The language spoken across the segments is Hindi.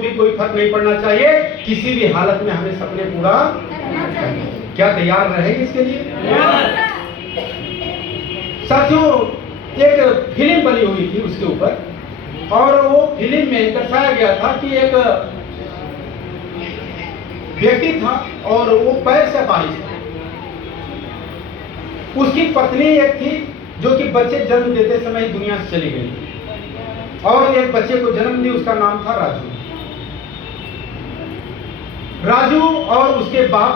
तो भी कोई फर्क नहीं पड़ना चाहिए, किसी भी हालत में हमें सपने पूरा क्या तैयार रहे इसके लिए। साथियों, एक फिल्म बनी हुई थी उसके ऊपर, और वो फिल्म में दर्शाया गया था कि एक व्यक्ति था और वो पैर से अपाहिज था। उसकी पत्नी एक थी जो कि बच्चे जन्म देते समय दुनिया से चली गई, और एक बच्चे को जन्म दी, उसका नाम था राजू। राजू और उसके बाप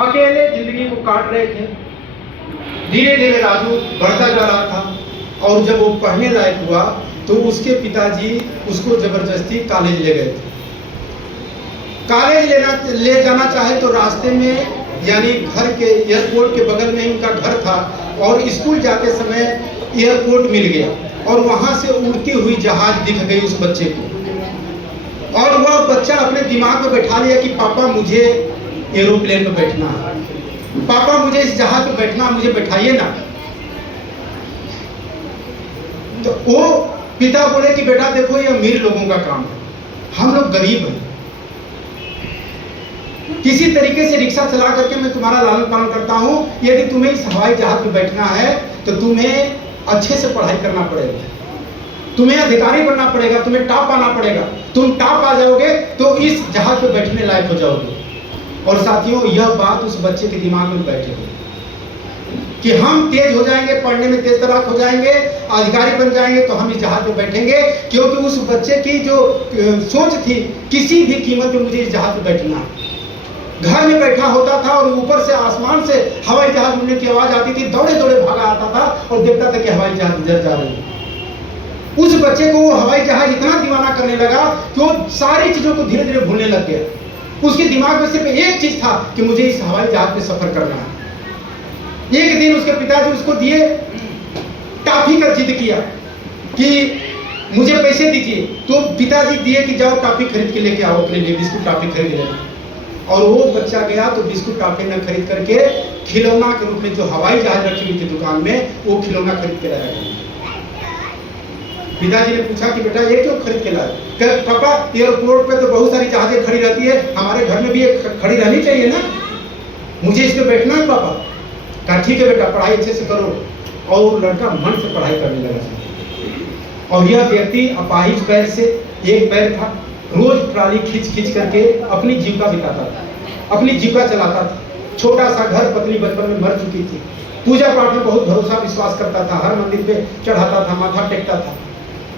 अकेले जिंदगी को काट रहे थे। धीरे धीरे राजू बढ़ता जा रहा था, और जब वो पढ़ने लायक हुआ तो उसके पिताजी उसको जबरदस्ती कॉलेज ले गए थे। कॉलेज ले जाना चाहे तो रास्ते में, यानी घर के एयरपोर्ट के बगल में ही उनका घर था, और स्कूल जाते समय एयरपोर्ट मिल गया और वहां से उड़ती हुई जहाज दिख गई उस बच्चे को, और वह बच्चा अपने दिमाग में बैठा लिया कि पापा मुझे एरोप्लेन में बैठना है, पापा मुझे इस जहाज में बैठना, मुझे बैठाइए ना। तो वो पिता बोले कि बेटा देखो, ये अमीर लोगों का काम है, हम लोग गरीब हैं, किसी तरीके से रिक्शा चला करके मैं तुम्हारा लालन पालन करता हूं। यदि तुम्हें इस हवाई जहाज में बैठना है तो तुम्हें अच्छे से पढ़ाई करना पड़ेगा, तुम्हें अधिकारी बनना पड़ेगा, तुम्हें टॉप आना पड़ेगा। तुम टॉप आ जाओगे तो इस जहाज पे बैठने लायक हो जाओगे। और साथियों, यह बात उस बच्चे के दिमाग में बैठे हुई कि हम तेज हो जाएंगे, पढ़ने में तेज तराक हो जाएंगे, अधिकारी बन जाएंगे तो हम इस जहाज पे बैठेंगे। क्योंकि उस बच्चे की जो सोच थी, किसी भी कीमत पे मुझे इस जहाज पे बैठना है। घर में बैठा होता था और ऊपर से आसमान से हवाई जहाज उड़ने की आवाज आती थी, दौड़े दौड़े भागा आता था और देखता था कि हवाई जहाज गुजर जा रही है। उस बच्चे को वो हवाई जहाज इतना दीवाना करने लगा कि वो सारी चीजों को धीरे धीरे भूलने लग गया। उसके दिमाग में सिर्फ एक चीज था कि मुझे इस हवाई जहाज पे सफर करना है। एक दिन उसके पिताजी उसको दिए, टॉफी का जिद किया कि मुझे पैसे दीजिए, तो पिताजी दिए कि जाओ टॉफी खरीद के लेके आओ अपने लिए, बिस्कुट टॉफी खरीद ले। और वो बच्चा गया तो बिस्कुट टॉफी न खरीद करके खिलौना के रूप में जो हवाई जहाज रखी हुई थी दुकान में, वो खिलौना खरीद के लाया। पिताजी ने पूछा कि बेटा ये क्यों खरीद के लाए? कहे पापा, एयरपोर्ट पे तो बहुत सारी जहाजें खड़ी रहती है, हमारे घर में भी एक खड़ी रहनी चाहिए ना, मुझे इस पे बैठना है पापा। कहा ठीक है बेटा, पढ़ाई अच्छे से करो। और लड़का मन से पढ़ाई करने लगा। और यह व्यक्ति अपाहिज पैर से, एक पैर था, रोज ट्राली खींच करके अपनी जीविका बिताता था, अपनी जीविका चलाता था। छोटा सा घर, पत्नी बचपन में मर चुकी थी। पूजा पाठ में बहुत भरोसा विश्वास करता था, हर मंदिर पे चढ़ाता था, माथा टेकता था।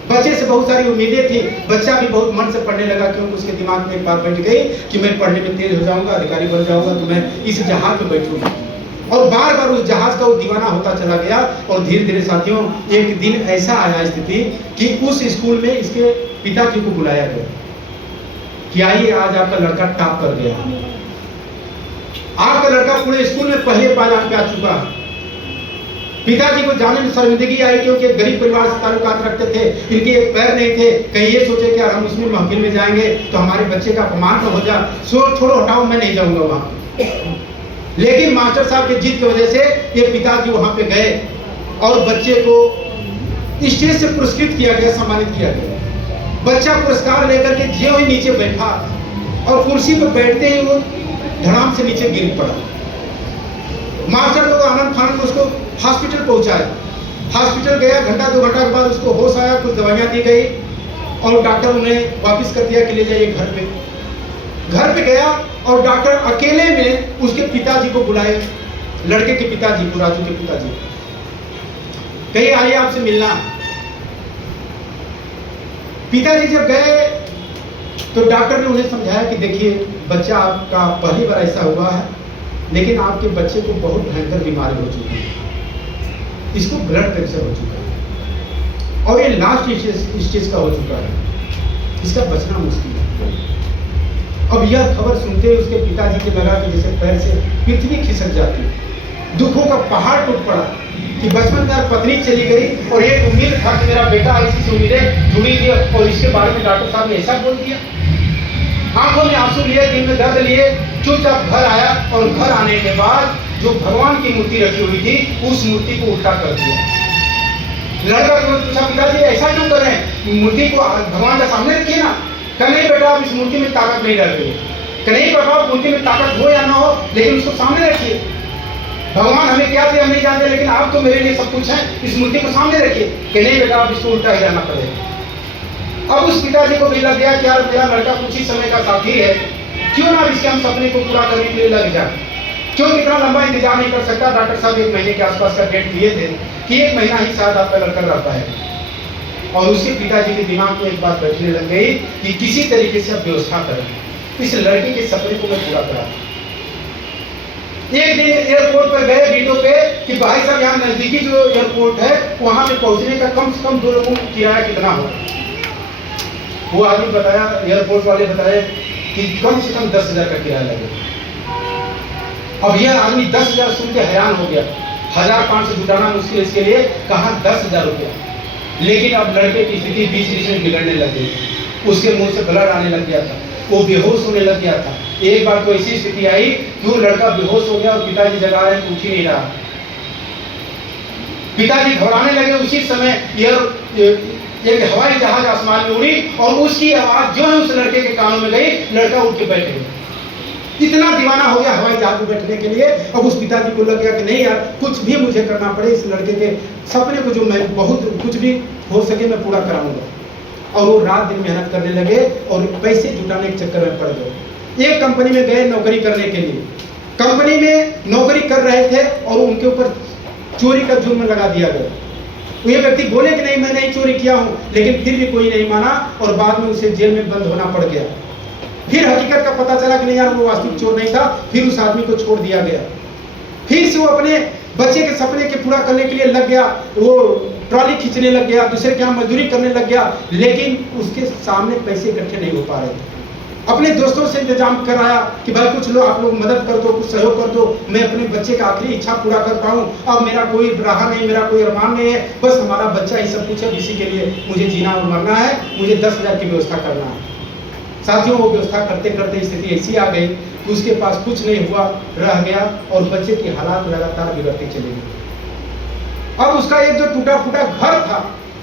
बच्चे से बहुत सारी उम्मीदें थी, बच्चा भी बहुत मन से पढ़ने लगा, क्योंकि उसके दिमाग में एक बात बैठ गई कि मैं पढ़ने में तेज हो जाऊंगा, अधिकारी बन जाऊंगा, तो मैं इस जहाज में बैठूंगा। और बार बार उस जहाज का वो दीवाना होता चला गया। और धीरे धीरे साथियों, एक दिन ऐसा आया स्थिति कि उस स्कूल में इसके पिताजी को बुलाया गया कि आइए, आज आपका लड़का टॉप कर गया, आपका लड़का पूरे स्कूल में पहले पायदान पे आ चुका है। पिताजी को जाने में शर्मिंदगी आई, क्योंकि एक गरीब परिवार से ताल्लुकात रखते थे, इनके एक पैर नहीं थे। कहीं ये सोचे कि हम उसमें महफिल में जाएंगे तो हमारे बच्चे का अपमान न हो जाए, छोड़ो हटाओ, मैं नहीं जाऊंगा वहां। लेकिन मास्टर साहब के जिद की वजह से ये पिताजी वहां पे गए और बच्चे को स्टेज से पुरस्कृत किया गया, सम्मानित किया गया। बच्चा पुरस्कार लेकर के ज्यों ही नीचे बैठा और कुर्सी पर बैठते ही वो धड़ाम से नीचे गिर पड़ा। मास्टर लोग आनंद फानंद उसको हॉस्पिटल पहुंचाए। हॉस्पिटल गया, घंटा 2 घंटा के बाद उसको होश आया, कुछ दवाइयां दी गई और डॉक्टर उन्हें वापस कर दिया कि ले जाइए घर पे। घर पे गया और डॉक्टर अकेले में उसके पिताजी को बुलाए, लड़के के पिताजी को, राजू के पिताजी। कहीं आइए आपसे मिलना। पिताजी जब गए तो डॉक्टर ने उन्हें समझाया कि देखिए, बच्चा आपका पहली बार ऐसा हुआ है, लेकिन आपके बच्चे को बहुत भयंकर बीमारी हो चुकी है, इसको ब्लड कैंसर हो चुका है और ये लास्ट स्टेज का हो चुका है, इसका बचना मुश्किल है। अब यह खबर सुनते ही उसके पिताजी के लगा कि जैसे पैर से पृथ्वी खिसक जाती, दुखों का पहाड़ टूट पड़ा कि बचपन में पत्नी चली गई और एक उम्मीद था कि मेरा बेटा इसी से उम्मीदें जुड़ी थी, और इसके बारे में डॉक्टर साहब ने ऐसा बोल दिया। आंखों में आंसू लिए, दिल में दर्द लिए, चुपचाप घर आया और घर आने के बाद जो भगवान की मूर्ति रखी हुई थी उस मूर्ति को उल्टा कर दिया। लड़का तुरंत पूछा, पिताजी ऐसा क्यों कर रहे हैं, मूर्ति को भगवान के सामने रखिए ना। कहा नहीं बेटा अब इस मूर्ति में ताकत नहीं रह गई। कहा नहीं बेटा मूर्ति में ताकत हो या ना हो लेकिन उसको सामने रखिए। भगवान हमें क्या थे हम नहीं जानते, लेकिन आप तो मेरे लिए सब कुछ है, इस मूर्ति को सामने रखिए। कि नहीं बेटा अब इसको उल्टा ही रहना पड़ेगा। अब उस पिताजी को भी लग गया कि यार मेरा लड़का कुछ ही समय का साथी है, क्यों ना इसके हम सपने को पूरा करने के लिए लग जाए। क्यों इतना लंबा इंतजार नहीं कर सकता। डॉक्टर साहब 1 महीने के आसपास का डेट दिए थे कि 1 महीना ही शायद आपका लड़का रहता है। और उसके पिताजी के दिमाग में एक बात बैठने लग गई कि किसी तरीके से अब व्यवस्था करें, इस लड़के के सपने को मैं पूरा करा। एक दिन एयरपोर्ट पर गए वीडियो पे कि भाई साहब यहाँ नजदीकी जो एयरपोर्ट है वहां पे पहुंचने का कम से कम 2 लोगों का किराया कितना होगा। वो आदमी बताया, एयरपोर्ट वाले बताए कि कम से कम 10,000 का किराया लगेगा। अब यह आदमी 10,000 सुन के हैरान हो गया। 1,500 जुटाना मुश्किल, इसके लिए कहा 10,000 रुपया। लेकिन अब लड़के की स्थिति बीच में बिगड़ने लग गई। उसके मुंह से ब्लड आने लग गया था, वो बेहोश होने लग गया था। एक बार तो ऐसी स्थिति आई कि वो लड़का बेहोश हो गया और पिताजी जगा रहे हैं, उठ ही नहीं रहा। पिताजी घबराने लगे। उसी समय एक हवाई जहाज आसमान में उड़ी और उसकी आवाज जो है उस लड़के के कानों में गई, लड़का उठ के बैठे। इतना दीवाना हो गया हवाई जहाज में बैठने के लिए। अब उस पिताजी को लग गया कि नहीं यार कुछ भी मुझे करना पड़े, इस लड़के के सपने को जो मैं बहुत कुछ भी हो सके मैं पूरा कराऊंगा। और वो रात दिन मेहनत करने लगे और पैसे जुटाने के चक्कर में पड़ गए। एक कंपनी में गए नौकरी करने के लिए। कंपनी में नौकरी कर रहे थे और उनके ऊपर चोरी का जुर्म लगा दिया गया। ये व्यक्ति बोले कि नहीं मैं नहीं चोरी किया हूं, लेकिन फिर भी कोई नहीं माना और बाद में उसे जेल में बंद होना पड़ गया। फिर हकीकत का पता चला कि नहीं यार वो वास्तविक चोर नहीं था। फिर उस आदमी को छोड़ दिया गया। फिर से वो अपने बच्चे के सपने के पूरा करने के लिए लग गया। वो ट्रॉली खींचने लग गया, दूसरे के यहाँ मजदूरी करने लग गया, लेकिन उसके सामने पैसे इकट्ठे नहीं हो पा रहे थे। अपने दोस्तों से इंतजाम कराया कि भाई कुछ लोग आप लोग मदद कर दो, कुछ सहयोग कर दो, मैं अपने बच्चे का आखिरी इच्छा पूरा कर पाऊँ। अब मेरा कोई राह नहीं, मेरा कोई अरमान नहीं है, बस हमारा बच्चा ही सब कुछ है, इसी के लिए मुझे जीना और मरना है, मुझे 10,000 की व्यवस्था करना है। साथियों वो व्यवस्था करते करते स्थिति ऐसी आ गई कि उसके पास कुछ नहीं हुआ, रह गया और बच्चे की हालात लगातार बिगड़ती चली गई। अब उसका एक जो टूटा फूटा घर था,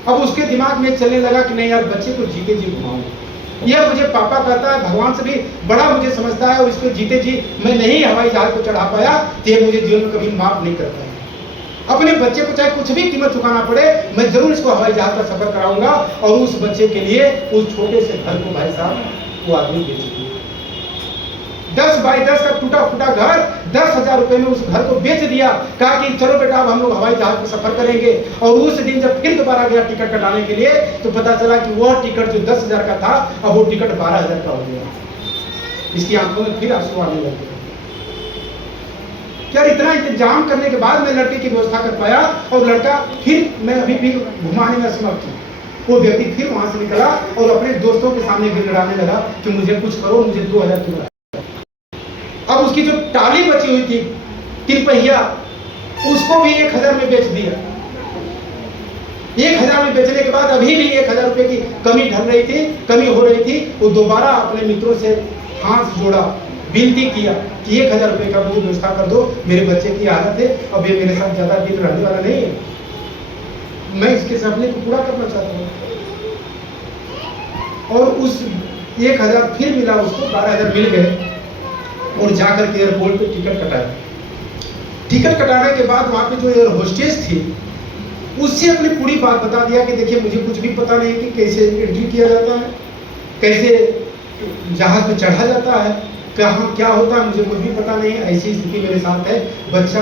अब उसके दिमाग में चलने लगा कि नहीं यार बच्चे को जीते जी घुमाऊंगा। यह मुझे पापा कहता है, भगवान से भी बड़ा मुझे समझता है और इसको जीते जी मैं नहीं हवाई जहाज को चढ़ा पाया तो ये मुझे जीवन में कभी माफ नहीं करता है। अपने बच्चे को चाहे कुछ भी कीमत चुकाना पड़े, मैं जरूर इसको हवाई जहाज का सफर कराऊंगा। और उस बच्चे के लिए उस छोटे से घर को भाई साहब वो आदमी बेच दिया। 10 बाई 10 का टूटा फूटा घर 10,000 रुपए में उस घर को बेच दिया। कहा कि चलो बेटा अब हम लोग हवाई जहाज में सफर करेंगे। और उस दिन जब फिर दोबारा गया टिकट कटाने के लिए तो पता चला कि वह टिकट जो 10,000 का था अब वो टिकट 12,000 का हो गया। इसकी आंखों में फिर आंसू आने लगे। क्या इतना इंतजाम करने के बाद मैं लड़के की व्यवस्था कर पाया और लड़का फिर मैं अभी भी घुमाने में असमर्थ हूँ। वो व्यक्ति फिर वहां से निकला और अपने दोस्तों के सामने गिड़गिड़ाने लगा कि मुझे कुछ करो, मुझे 2,000 की। अब उसकी जो टाली बची हुई थी 3 पहिया, उसको भी 1,000 में बेच दिया। 1,000 में बेचने के बाद अभी भी 1,000 रुपए की कमी ढल रही थी, कमी हो रही थी। वो दोबारा अपने मित्रों से हाथ जोड़ा, विनती किया कि 1,000 रुपए का मुझे व्यवस्था कर दो, मेरे बच्चे की हालत है, अब ये मेरे साथ ज्यादा दिन रहने वाला नहीं है, मैं इसके सपने को पूरा करना चाहता हूँ। और उस 1,000 फिर मिला उसको, 12,000 मिल गए और जाकर के एयरपोर्ट पे टिकट कटाया। टिकट कटाने के बाद वहाँ पे जो एयर होस्टेस थी उससे अपनी पूरी बात बता दिया कि देखिए मुझे कुछ भी पता नहीं कि कैसे एंट्री किया जाता है, कैसे जहाज पे चढ़ा जाता है, कहाँ क्या होता है, मुझे कुछ भी पता नहीं है। ऐसी स्थिति मेरे साथ है, बच्चा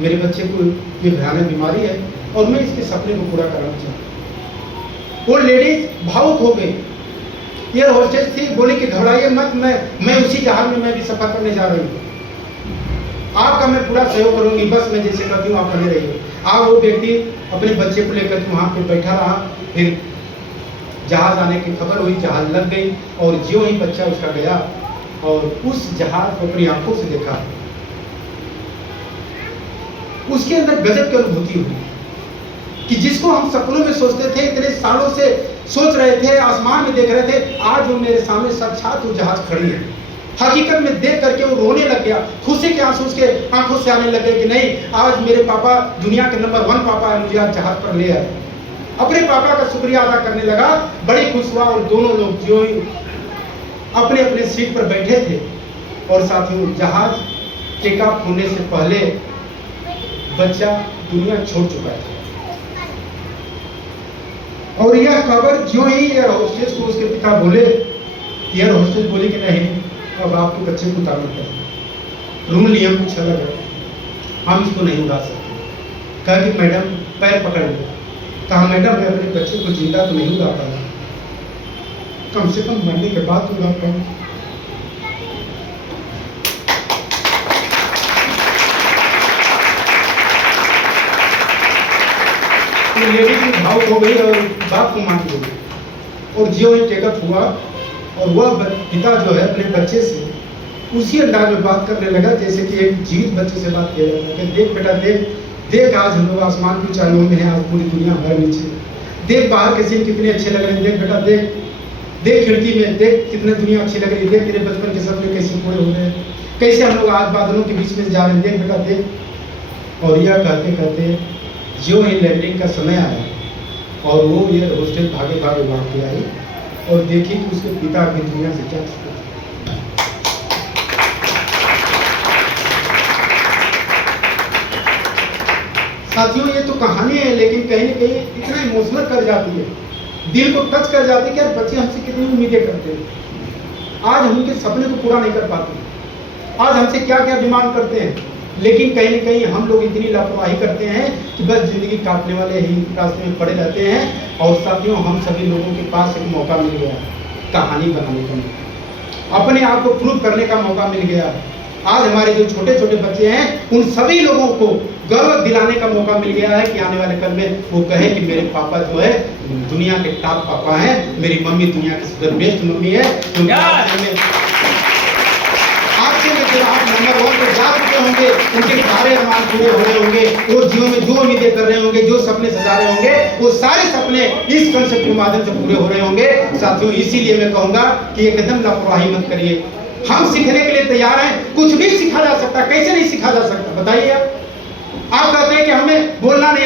मेरे बच्चे को ये भयानक बीमारी है और मैं इसके सपने को पूरा करना चाहता हूँ। वो लेडीज भावुक हो गई। एयर होस्टेस थी, बोली कि घबराइए मत, मैं उसी जहाज में मैं भी सफर करने जा रही हूँ, आपका मैं पूरा सहयोग करूंगी, बस मैं जैसे करती हूँ आप बने रहिए। आप वो व्यक्ति अपने बच्चे को लेकर के वहाँ पे बैठा रहा। फिर जहाज आने की खबर हुई, जहाज लग गई और ज्यों ही बच्चा उसका गया और उस जहाज को अपनी आंखों से देखा, उसके अंदर गजब की अनुभूति हुई कि जिसको हम सपनों में सोचते थे, इतने सालों से सोच रहे थे, आसमान में देख रहे थे, आज वो मेरे सामने साक्षात वो जहाज खड़ी है। हकीकत में देख करके वो रोने लग गया, खुशी के आंसू उसके आंखों से आने लगे कि नहीं, आज मेरे पापा दुनिया के नंबर 1 पापा है, मुझे आज जहाज पर ले आए। अपने पापा का शुक्रिया अदा करने लगा, बड़ी खुश हुआ और दोनों लोग जो अपने अपने सीट पर बैठे थे और साथियों जहाज टेक ऑफ होने से पहले बच्चा दुनिया छोड़ चुका था। और यह खबर जो ही एयर होस्टेस को उसके पिता बोले, एयर होस्टेस बोली कि नहीं, अब आपके बच्चे को उतारना पड़ेगा, रूल नियम कुछ अलग है, हम इसको नहीं उड़ा सकते। कहा कि मैडम पैर पकड़ लो। कहा मैडम मैं अपने बच्चे को जिंदा तो नहीं उड़ा पाया, कम से कम मरने के बाद तो उड़ा पाऊंगा। लेडी भी भावुक हो गई और बात को मान गई। और जो ही टेकअप हुआ और वह पिता जो है अपने बच्चे से उसी अंदाज में बात करने लगा जैसे कि एक जीवित बच्चे से बात किया जाता है। देख बेटा देख, देख आज हम लोग आसमान की ऊंचाइयों में हैं, आज पूरी दुनिया हमारे नीचे। देख बाहर के सीन कितने अच्छे लग रहे हैं, देख बेटा देख, देख खिड़की में देख कितने दुनिया अच्छी लग रही है, देख तेरे बचपन के सपने कैसे पूरे हो रहे हैं, कैसे हम लोग आज बादलों के बीच में जा रहे हैं, देख बेटा देख। और यह कहते कहते जो ही लैंडिंग का समय आया और वो ये होस्टेल भागे भागे वहां के आई और देखी कि उसके पिता अपनी दुनिया से क्या चुके थे। साथियों ये तो कहानी है, लेकिन कहीं ना कहीं इतना इमोशनल कर जाती है, दिल को टच कर जाती है कि यार बच्चे हमसे कितनी उम्मीदें करते हैं, आज हम उनके सपने को पूरा नहीं कर पाते, आज हमसे क्या क्या डिमांड करते हैं, लेकिन कहीं ना कहीं हम लोग इतनी लापरवाही करते हैं कि बस जिंदगी काटने वाले ही रास्ते में पड़े रहते हैं। और साथियों हम सभी लोगों के पास एक मौका मिल गया कहानी बनाने का मौका, अपने आप को प्रूव करने का मौका मिल गया। आज हमारे जो छोटे छोटे बच्चे हैं उन सभी लोगों को गर्व दिलाने का मौका मिल गया है कि आने वाले कल में वो कहे कि मेरे पापा जो है दुनिया के टॉप पापा हैं, मेरी मम्मी दुनिया की सबसे बेस्ट मम्मी है। आप नंबर 1 पे जा चुके होंगे, उनके सारे अरमान पूरे हो रहे होंगे, वो जीवन में जो उम्मीदें कर रहे होंगे, जो सपने सजा रहे होंगे, वो सारे सपने इस कंसेप्ट के माध्यम से पूरे हो रहे होंगे। साथियों इसीलिए मैं कहूंगा कि एकदम लापरवाही मत करिए, हम सीखने के लिए तैयार हैं, कुछ भी सीखा जा सकता है। कैसे नहीं सीखा जा सकता बताइए आप कहते हैं कि हमें बोलना नहीं